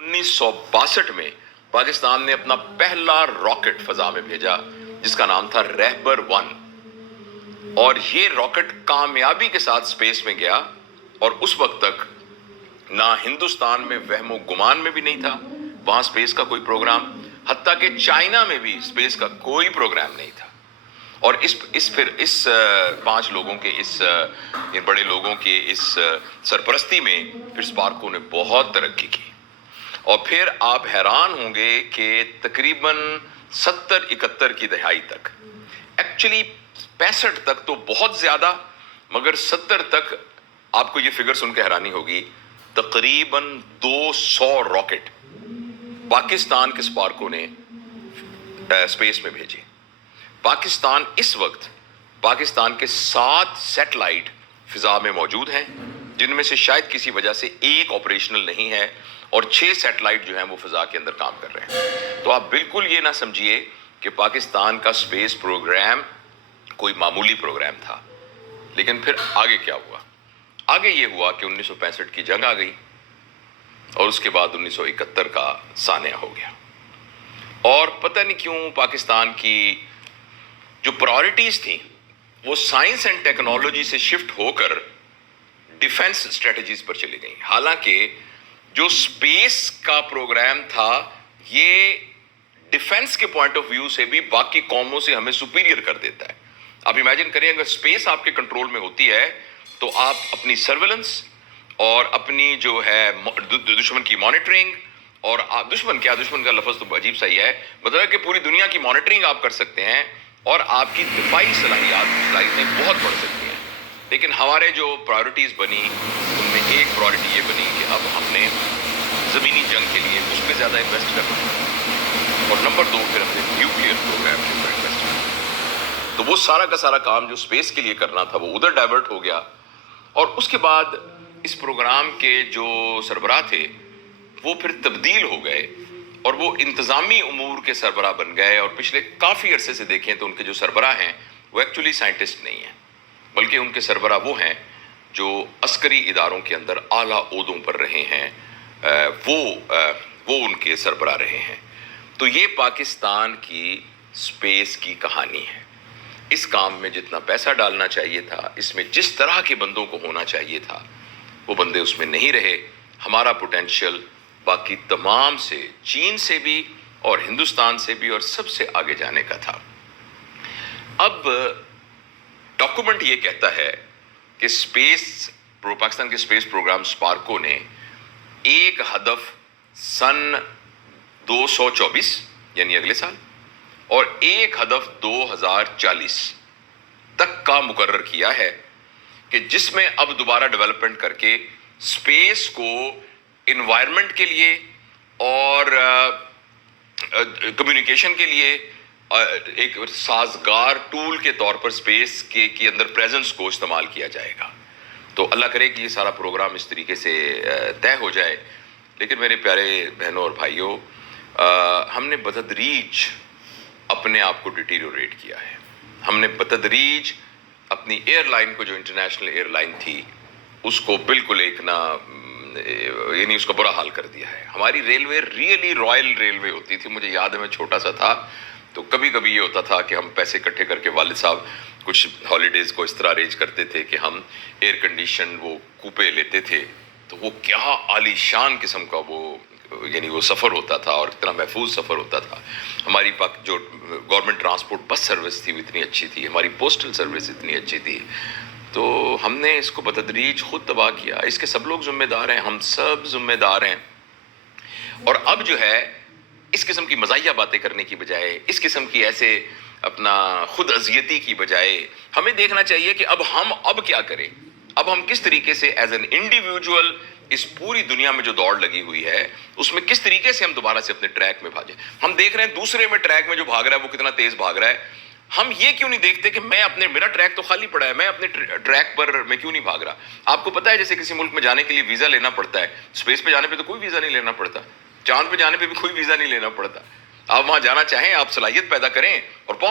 1962 میں پاکستان نے اپنا پہلا راکٹ فضا میں بھیجا جس کا نام تھا رہبر 1 اور یہ راکٹ کامیابی کے ساتھ سپیس میں گیا اور اس وقت تک نہ ہندوستان میں وہم و گمان میں بھی نہیں تھا وہاں سپیس کا کوئی پروگرام، حتیٰ کہ چائنا میں بھی سپیس کا کوئی پروگرام نہیں تھا۔ اور اس 5 لوگوں کے ان بڑے لوگوں کے اس سرپرستی میں پھر اسپارکو نے بہت ترقی کی اور پھر آپ حیران ہوں گے کہ تقریباً 70-71 کی دہائی تک، ایکچولی 65 تک تو بہت زیادہ، مگر 70 تک آپ کو یہ فگر سن کے حیرانی ہوگی، تقریباً 200 راکٹ پاکستان کے اسپارکو نے اسپیس میں بھیجے۔ پاکستان اس وقت پاکستان کے 7 سیٹلائٹ فضا میں موجود ہیں جن میں سے شاید کسی وجہ سے ایک آپریشنل نہیں ہے اور 6 سیٹلائٹ جو ہیں وہ فضا کے اندر کام کر رہے ہیں۔ تو آپ بالکل یہ نہ سمجھیے کہ پاکستان کا سپیس پروگرام کوئی معمولی پروگرام تھا۔ لیکن پھر آگے کیا ہوا؟ آگے یہ ہوا کہ 1965 کی جنگ آ گئی اور اس کے بعد 1971 کا سانحہ ہو گیا اور پتہ نہیں کیوں پاکستان کی جو پرائورٹیز تھیں وہ سائنس اینڈ ٹیکنالوجی سے شفٹ ہو کر ڈیفنس اسٹریٹجیز پر چلی گئیں، حالانکہ جو سپیس کا پروگرام تھا یہ ڈیفنس کے پوائنٹ آف ویو سے بھی باقی قوموں سے ہمیں سپیریئر کر دیتا ہے۔ آپ امیجن کریں اگر سپیس آپ کے کنٹرول میں ہوتی ہے تو آپ اپنی سرویلنس اور اپنی جو ہے دشمن کی مانیٹرنگ، اور دشمن کا لفظ تو عجیب سا ہی ہے، مطلب کہ پوری دنیا کی مانیٹرنگ آپ کر سکتے ہیں اور آپ کی دفاعی صلاحیتیں بہت بڑھ سکتی ہیں۔ لیکن ہمارے جو پرائورٹیز بنی ان میں ایک پرائورٹی یہ بنی کہ اب ہم نے زمینی جنگ کے لیے اس پہ زیادہ انویسٹ کرنا ہے اور نمبر 2 پھر ہم نے نیوکلیئر پروگرام کے اوپر انویسٹ کرنا۔ تو وہ سارا کا سارا کام جو سپیس کے لیے کرنا تھا وہ ادھر ڈائیورٹ ہو گیا اور اس کے بعد اس پروگرام کے جو سربراہ تھے وہ پھر تبدیل ہو گئے اور وہ انتظامی امور کے سربراہ بن گئے اور پچھلے کافی عرصے سے دیکھیں تو ان کے جو سربراہ ہیں وہ ایکچولی سائنٹسٹ نہیں ہیں بلکہ ان کے سربراہ وہ ہیں جو عسکری اداروں کے اندر اعلیٰ عہدوں پر رہے ہیں، وہ ان کے سربراہ رہے ہیں۔ تو یہ پاکستان کی سپیس کی کہانی ہے۔ اس کام میں جتنا پیسہ ڈالنا چاہیے تھا، اس میں جس طرح کے بندوں کو ہونا چاہیے تھا وہ بندے اس میں نہیں رہے۔ ہمارا پوٹینشیل باقی تمام سے، چین سے بھی اور ہندوستان سے بھی اور سب سے آگے جانے کا تھا۔ اب ڈاکومنٹ یہ کہتا ہے کہ پاکستان کے سپیس پروگرام اسپارکو نے ایک ہدف سن 224 یعنی اگلے سال اور ایک ہدف 2040 تک کا مقرر کیا ہے کہ جس میں اب دوبارہ ڈیولپمنٹ کر کے سپیس کو انوائرمنٹ کے لیے اور کمیونیکیشن کے لیے ایک سازگار ٹول کے طور پر سپیس کے اندر پریزنس کو استعمال کیا جائے گا۔ تو اللہ کرے کہ یہ سارا پروگرام اس طریقے سے طے ہو جائے۔ لیکن میرے پیارے بہنوں اور بھائیوں، ہم نے بتدریج اپنے آپ کو ڈیٹیریوریٹ کیا ہے۔ ہم نے بتدریج اپنی ایئر لائن کو، جو انٹرنیشنل ایئر لائن تھی، اس کو بالکل یعنی اس کا برا حال کر دیا ہے۔ ہماری ریلوے ریئلی رائل ریلوے ہوتی تھی۔ مجھے یاد ہے میں چھوٹا سا تھا تو کبھی کبھی یہ ہوتا تھا کہ ہم پیسے اکٹھے کر کے والد صاحب کچھ ہالیڈیز کو اس طرح ارینج کرتے تھے کہ ہم ایئر کنڈیشن وہ کوپے لیتے تھے، تو وہ کیا عالی شان قسم کا وہ سفر ہوتا تھا اور اتنا محفوظ سفر ہوتا تھا۔ ہماری جو گورنمنٹ ٹرانسپورٹ بس سروس تھی وہ اتنی اچھی تھی، ہماری پوسٹل سروس اتنی اچھی تھی۔ تو ہم نے اس کو بتدریج خود تباہ کیا۔ اس کے سب لوگ ذمہ دار ہیں، ہم سب ذمہ دار ہیں۔ اور اب جو ہے اس قسم کی مزاحیہ باتیں کرنے کی بجائے، اس قسم کی ایسے اپنا خود اذیتی کی بجائے ہمیں دیکھنا چاہیے کہ اب کیا کریں، اب ہم کس طریقے سے ایز این انڈیویجول اس پوری دنیا میں جو دوڑ لگی ہوئی ہے اس میں کس طریقے سے ہم دوبارہ سے اپنے ٹریک میں بھاجیں۔ ہم دیکھ رہے ہیں دوسرے میں ٹریک میں جو بھاگ رہا ہے وہ کتنا تیز بھاگ رہا ہے، ہم یہ کیوں نہیں دیکھتے کہ میرا ٹریک تو خالی پڑا ہے، میں اپنے ٹریک پر میں کیوں نہیں بھاگ رہا۔ آپ کو پتا ہے جیسے کسی ملک میں جانے کے لیے ویزا لینا پڑتا ہے، سپیس پہ جانے پہ تو کوئی ویزا نہیں لینا پڑتا، چاند پہ جانے پہ بھی کوئی ویزا نہیں لینا پڑتا۔ آپ وہاں جانا چاہیں، آپ صلاحیت پیدا کریں اور پہنچ